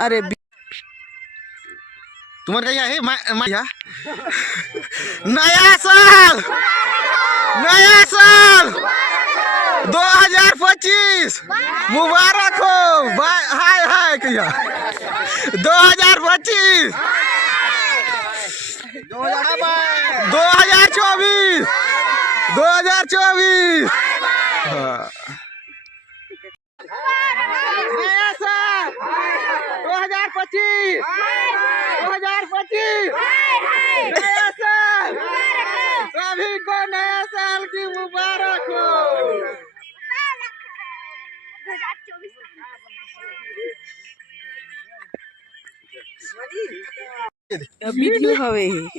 अरे तुम्हारे क्या है नया साल 2025 मुबारक हो। हाय हाय कहिया 2025 2024 2024 नया साल 2025 नया साल सभी को नया साल की मुबारक हो। वीडियो हवे।